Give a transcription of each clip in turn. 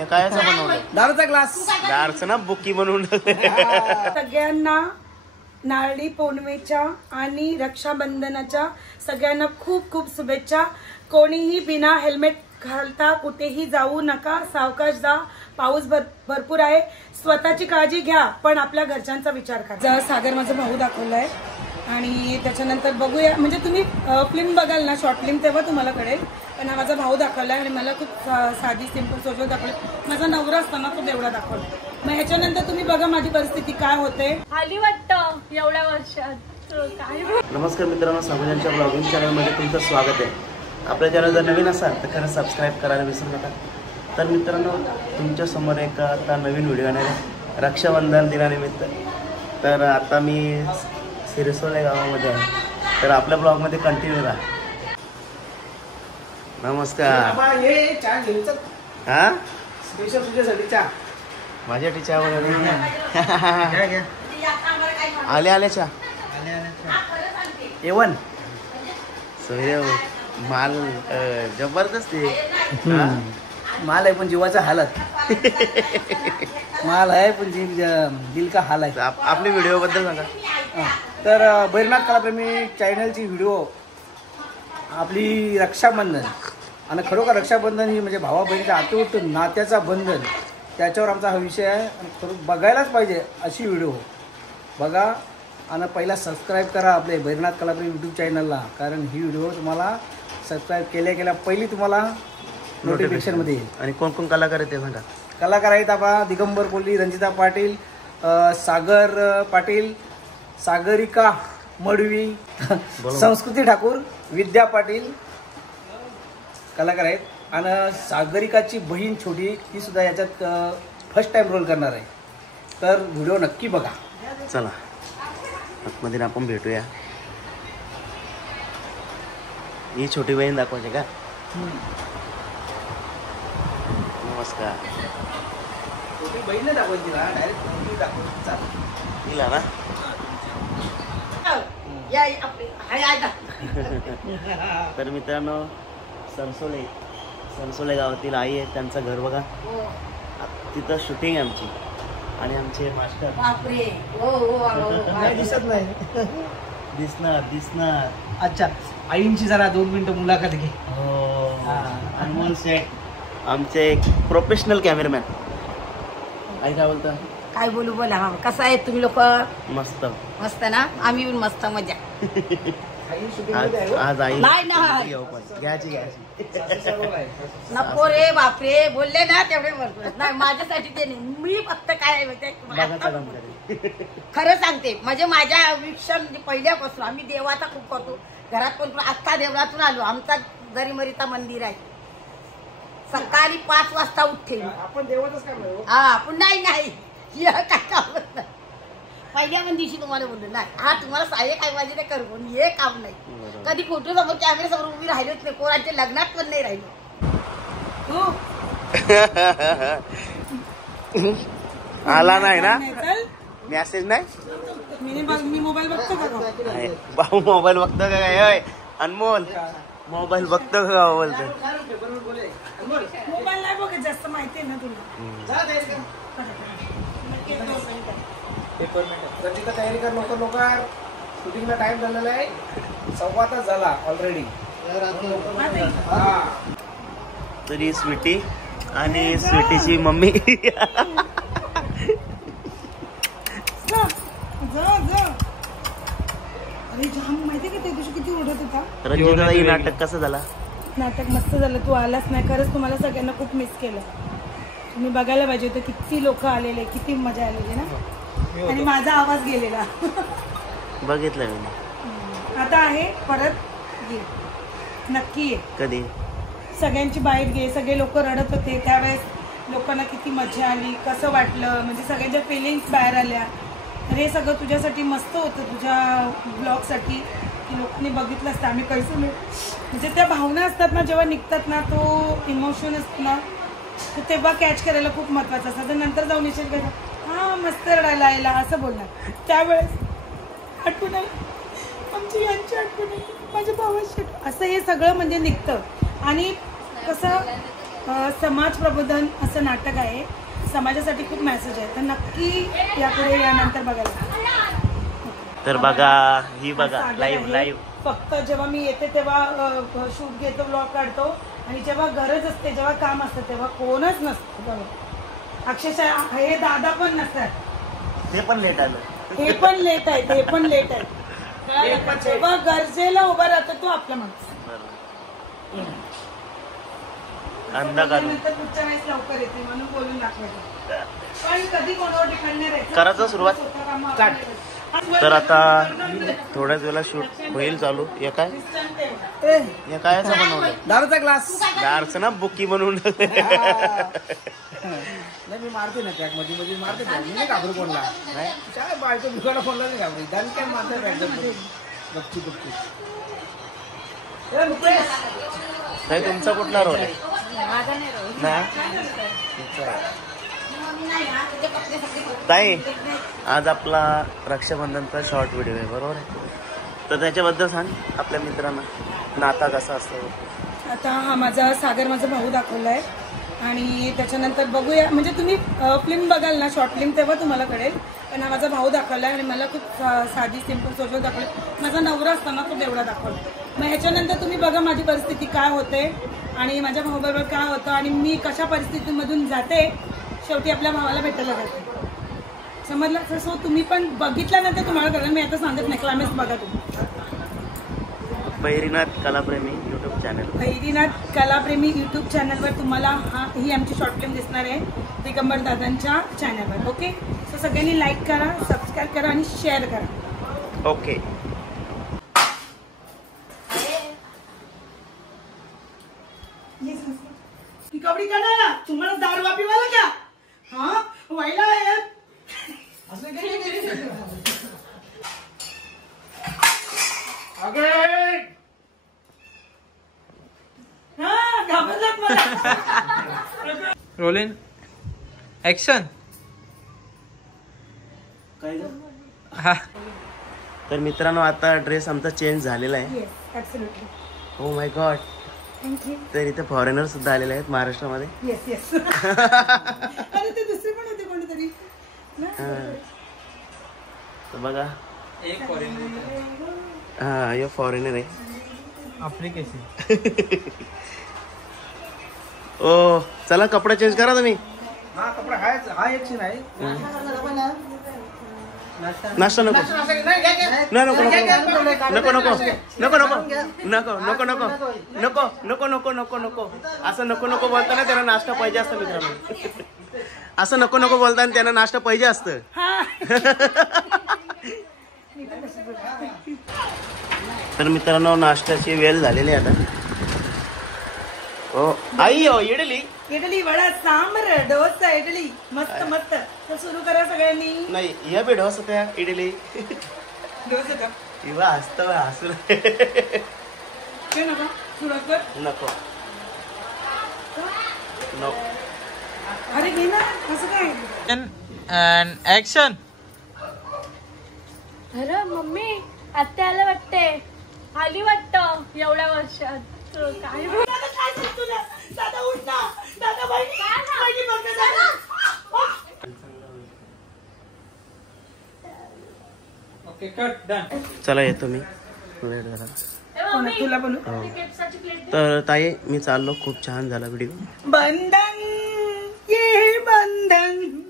हे कायचं बनवलं? दारूचा ग्लास. दारूचं ना बुकी बनवून. सगळ्यांना नारळी पौर्णिमेच्या आणि रक्षाबंधनाच्या सगळ्यांना खूप खूप शुभेच्छा. कोणीही बिना हेल्मेट घालता कुठेही जाऊ नका, सावकाश जा. पाऊस भरपूर आहे. स्वतःची काळजी घ्या, पण आपल्या घरच्यांचा विचार करा. सागर माझा भाऊ दाखवलाय आणि त्याच्यानंतर बघूया, म्हणजे तुम्ही फिल्म बघाल ना, शॉर्ट फिल्म, तेव्हा तुम्हाला कळेल. पण हा माझा भाऊ दाखवलाय आणि मला खूप साधी सिंपल सोजवळ दाखवलं. माझा नवरा असताना तो देवळा दाखवला. मग ह्याच्यानंतर तुम्ही बघा माझी परिस्थिती काय होते. आली वाटतं एवढ्या वर्षात काय. नमस्कार मित्रांनो, साबुजांच्या ब्लॉगिंग चॅनलमध्ये तुमचं स्वागत आहे. आपल्या चॅनल जर नवीन असाल तर खरं सबस्क्राईब करायला विसरू नका. तर मित्रांनो, तुमच्यासमोर एक आता नवीन व्हिडिओ येणार आहे रक्षाबंधन दिनानिमित्त. तर आता मी सिरसोले गावामध्ये आहे, तर आपल्या ब्लॉगमध्ये कंटिन्यू राहा. नमस्कार. हा स्पेशल तुझ्यासाठी चहा. माझ्या चहा आले आले चहा एवन सूर्य माल जबरदस्त आहे. माल आहे पण जीवाचा हालत. माल आहे पण दिल का हाल आहे. आपली व्हिडिओ बद्दल सांगा. तर बैरनाथ कलाप्रेमी चॅनलची व्हिडिओ आपली रक्षाबंधन आणि खरोखर रक्षाबंधन ही म्हणजे भावा बहिणीचा अतूट नात्याचा बंधन, त्याच्यावर आमचा हा विषय आहे. आणि बघायलाच पाहिजे अशी व्हिडिओ बघा. आणि पहिला सबस्क्राईब करा आपले बैरनाथ कलाप्रेमी यूट्यूब चॅनलला, कारण ही व्हिडिओ तुम्हाला सबस्क्राईब केल्या पहिली तुम्हाला नोटिफिकेशनमध्ये येईल. आणि कोण कोण कलाकार आहेत ते सांगा. कलाकार आहेत आपला दिगंबर कोहली, रंजिता पाटील, सागर पाटील, सागरिका मडवी, संस्कृती ठाकूर, विद्या पाटील कलाकार आहेत. आणि सागरिकाची बहीण छोटी, ती सुद्धा याच्यात फर्स्ट टाइम रोल करणार आहे. तर व्हिडिओ नक्की बघा. चला आतमध्ये आपण भेटूया. ही छोटी बहीण दाखवायची का? नमस्कार. छोटी बहीण नाही दाखवायची तिला, डायरेक्ट दाखवायची तिला ना. तर मित्रांनो, सरसोले गावातील आई आहे, त्यांचं घर बघा. तिथं शूटिंग आहे आमची आणि आमचे मास्टर. दिसत नाही. दिसणार. अच्छा, आईंची जरा 2 मिनिटं मुलाखत घे. अनमोल शेठ, आमचे एक प्रोफेशनल कॅमेरामॅन. आई काय बोलता? काय बोलू बोला. कसं आहे तुम्ही लोक? मस्त मस्त ना. आम्ही पण मस्त मजा. आज आई नाही ना घ्यायची नको रे बापरे, बोलले ना तेवढे भरपूर. नाही माझ्यासाठी ते नाही. मी फक्त काय खरं सांगते, म्हणजे माझ्या आयुष्यात म्हणजे पहिल्यापासून आम्ही देवाचा खूप करतो. घरात पण आत्ता देवळातून आलो. आमचा दरीमरीता मंदिर आहे. सकाळी 5 वाजता उठते. आपण देवाचंच काम आहे. हा पण नाही काय काम नाही. पहिल्या पण दिवशी तुम्हाला बोललो नाही, हा तुम्हाला सहाय्य काय माझे नाही करू, पण हे काम नाही. कधी फोटो समोर कॅमेरा समोर उभी राहिलोच नाही. कोणाच्या लग्नात पण नाही राहिलो. आला नाही ना मेसेज? नाही मी मोबाईल बघतो का? भाऊ मोबाईल बघतो का काय? अनमोल मोबाईल बघतो का? बोलतो मोबाईल नाही बघत जास्त, माहिती आहे ना तुला. रंजिता तयारी कर लवकर. शूटिंगला टाइम झालेला आहे. 1.25 तास झाला ऑलरेडी. तरी स्वीटी आणि स्वीटीची मम्मी. अरे जाम, माहिती का त्या दिवशी किती ओढत होता. रंजिता, ही नाटक कसं झाला? नाटक मस्त झालं. तू आलाच नाही. खरंच तुम्हाला सगळ्यांना खूप मिस केलं. तुम्ही बघायला पाहिजे होतं. किती लोक आलेले, किती मजा आलेली ना. आणि माझा आवाज गेलेला. बघितलं मी. आता आहे परत ये, नक्की ये. कधी? सगळ्यांची बाईट घे. सगळे लोक रडत होते त्यावेळेस. लोकांना किती मजा आली, कसं वाटलं, म्हणजे सगळ्यांच्या फिलिंग्स बाहेर आल्या. तर हे सगळं तुझ्यासाठी मस्त होतं, तुझ्या ब्लॉगसाठी, की लोकांनी बघितलं असतं. आम्ही कैसे म्हणजे त्या भावना असतात ना, जेव्हा निघतात ना, तो इमोशन असतो ना, तर तेव्हा कॅच करायला खूप महत्त्वाचं असतं. तर नंतर जाऊन निश्चित करायचं, हां मस्त रडायला यायला असं बोलणार. त्यावेळेस आठवण आमची यांची आठवण, माझ्या भावाची, असं हे सगळं म्हणजे निघतं. आणि कसं समाज प्रबोधन असं नाटक आहे. समाजासाठी खूप मेसेज आहे, तर नक्की यापुढे यानंतर बघायला. तर बघा, ही बघा लाईव्ह. फक्त जेव्हा मी येते तेव्हा शूट घेतो, ब्लॉग काढतो, आणि जेव्हा गरज असते, जेव्हा काम असतं तेव्हा कोणच नसतं. बघा, अक्षरशः हे दादा पण नसतात, ते पण लेट आलं. हे पण लेट आहे. जेव्हा गरजेला उभा राहतो तो आपला माणूस. नंतर पुढच्या वेळेस लवकर येते म्हणून बोलून दाखवायचं. पण कधी कोणावर डिपेंड नाही राहायचं. करायचं सुरुवात. तर आता थोड्याच वेळेला शूट होईल चालू. हे काय असं बनवलं? दारूचा ग्लास. दारचं ना बुकी बनवून. नाही, मी मारते ना ट्रॅक मध्ये मारते. मी नाही घाबरू कोणला. नाही काय बायको भिकायला फोनला नाही घाबरू. दान काय मारते ट्रॅक गपची. नाही, तुमचा कुठला रोल आहे? नाही, ताई आज आपला रक्षाबंधनचा शॉर्ट व्हिडिओ आहे, बरोबर आहे? तर त्याच्याबद्दल सांग आपल्या मित्रांना, नाता कसा असतो. आता हा माझा सागर, माझा भाऊ दाखवला आहे, आणि त्याच्यानंतर बघूया, म्हणजे तुम्ही फिल्म बघाल ना, शॉर्ट फिल्म, तेव्हा तुम्हाला कळेल. पण हा माझा भाऊ दाखवला आहे, आणि मला खूप साधी सिंपल सोशल दाखवलं. माझा नवरा असताना तो तेवढा दाखवला. मग ह्याच्यानंतर तुम्ही बघा माझी परिस्थिती काय होते, आणि माझ्या भाऊबरोबर काय होतं, आणि मी कशा परिस्थितीमधून जाते, शेवटी आपल्या भावाला भेटायला जाते. समजलं? सो तुम्ही पण बघितल्यानंतर तुम्हाला कळेल. मी आता सांगत नाही, क्लायमॅक्स बघा तुम्ही. बहिरीनाथ कलाप्रेमी यूट्यूब चॅनल, बहिरीनाथ कलाप्रेमी यूट्यूब चॅनलवर तुम्हाला ही आमची शॉर्ट फिल्म दिसणार आहे, दिगंबर दादांच्या चॅनलवर. ओके, सो सगळ्यांनी लाईक करा, सबस्क्राईब करा आणि शेअर करा. ओके. कबड्डी करा ना, तुम्हाला दारू वापी वाला क्या? हाँ व्हायला यार. हा घाबरलात मला. Rolling action. काय ग? हा, तर मित्रांनो, आता ड्रेस आमचा चेंज झालेला आहे. Yes, absolutely. Oh my God. Thank you. तर इथे फॉरेनर सुद्धा आलेले आहेत महाराष्ट्रामध्ये. येस. अरे ते दुसरे पण होते कोणीतरी. तर बघा, एक फॉरेन हा यो फॉरेनर आहे. आपली कशी. ओ चला, कपडा चेंज करा तुम्ही. हा कपडा हा एक सीन आहे. नाश्ता नको, नको असं नको बोलताना त्यांना नाश्ता पाहिजे असतं. मित्रांनो, असं नको बोलताना त्यांना नाश्ता पाहिजे असतं. तर मित्रांनो, नाश्त्याची वेळ झालेली आहे आता. हो आई, हो इडली, वडा, सांबर, डोसा, इडली, मस्त. तर सुरू करा सगळ्यांनी. नाही, या बी ढोस होत्या, इडली डोसा का? किंवा हसू ते नका सुरुवात कर. नको. अरे घे ना, असं काय. And action. अरे मम्मी, आत्या आलं वाटते. आली वाटतं एवढ्या वर्षात. काय दादा, काय सांगू तुला? दादा उठ ना. दादा बहिणी बघ ना दादा. Okay, cut, done. चला येतो मी, वेळ झाला. मम्मी, तुला बोलू. हो. ती केपसाची प्लेट. तर ताई, मी चाललो. खूप छान झाला व्हिडिओ. बंधन, ये बंधन.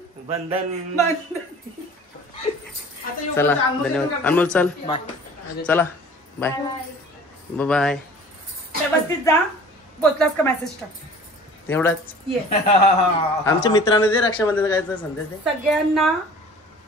चला, धन्यवाद. अनमोल चल, चला बाय बाय. व्यवस्थित जा. पोचलास का मेसेज टाक. एवढाच. ये. आमच्या मित्रांना दे रक्षाबंधन काय संदेश दे. सगळ्यांना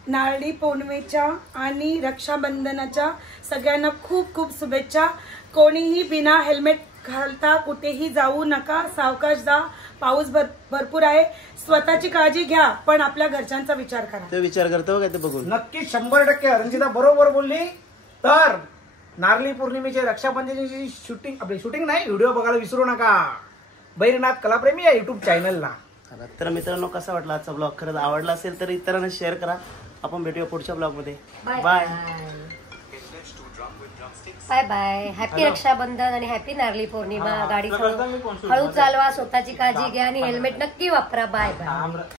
नारळी पौर्णिमेच्या आणि रक्षाबंधनाच्या सगळ्यांना खूप खूप शुभेच्छा. कोणीही बिना हेल्मेट घालता कुठेही जाऊ नका. सावकाश जा. पाऊस भरपूर आहे. स्वतःची काळजी घ्या, पण आपल्या घरच्यांचा विचार करा. ते विचार करतो काय ते बघून. नक्की 100% रंजिता बरोबर बोलली. तर नारळी पौर्णिमेचे रक्षाबंधनाची शूटिंग नाही, व्हिडिओ बघायला विसरू नका. बहिरीनाथ कलाप्रेमी या युट्यूब चॅनलला. तर मित्रांनो, कसा वाटला आजचा ब्लॉग? खरंच आवडला असेल तर इतरांना शेअर करा. आपण भेटूया पुढच्या ब्लॉग मध्ये. Bye. Bye bye. Happy Raksha Bandhan आणि हॅपी नारळी पौर्णिमा. गाडी हळू चालवा, स्वतःची काळजी घ्या आणि हेल्मेट नक्की वापरा. Bye bye.